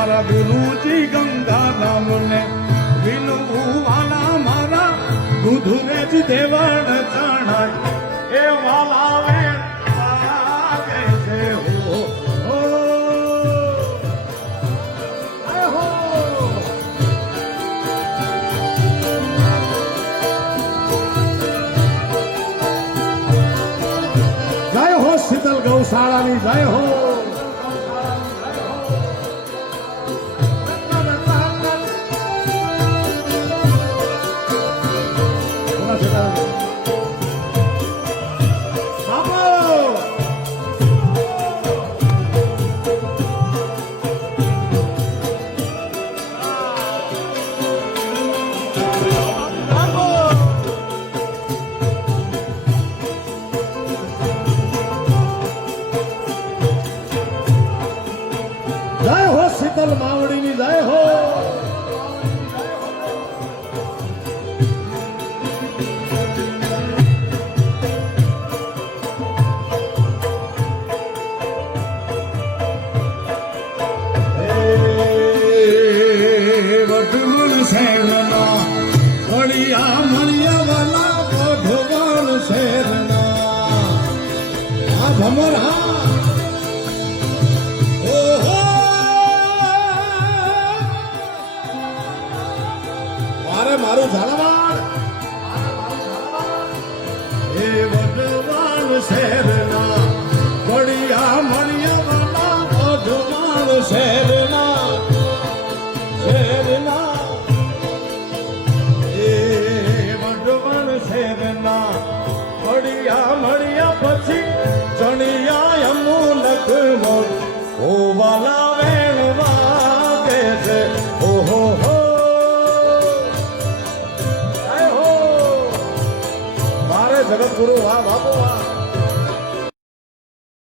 મારા ગુરુજી ગંગારામ ને વિનવું વાલા મારા દૂધુને જ દેવળ ચણાય એ વાલા વેણ વાગે છે હો જય હો શીતલ ગૌશાળાની જય હો જય હો શીતલ માવડીની જય હો વઢવણ શેરના વડિયા મળ્યા વાલા વઢવણ શેરના આ ભમરા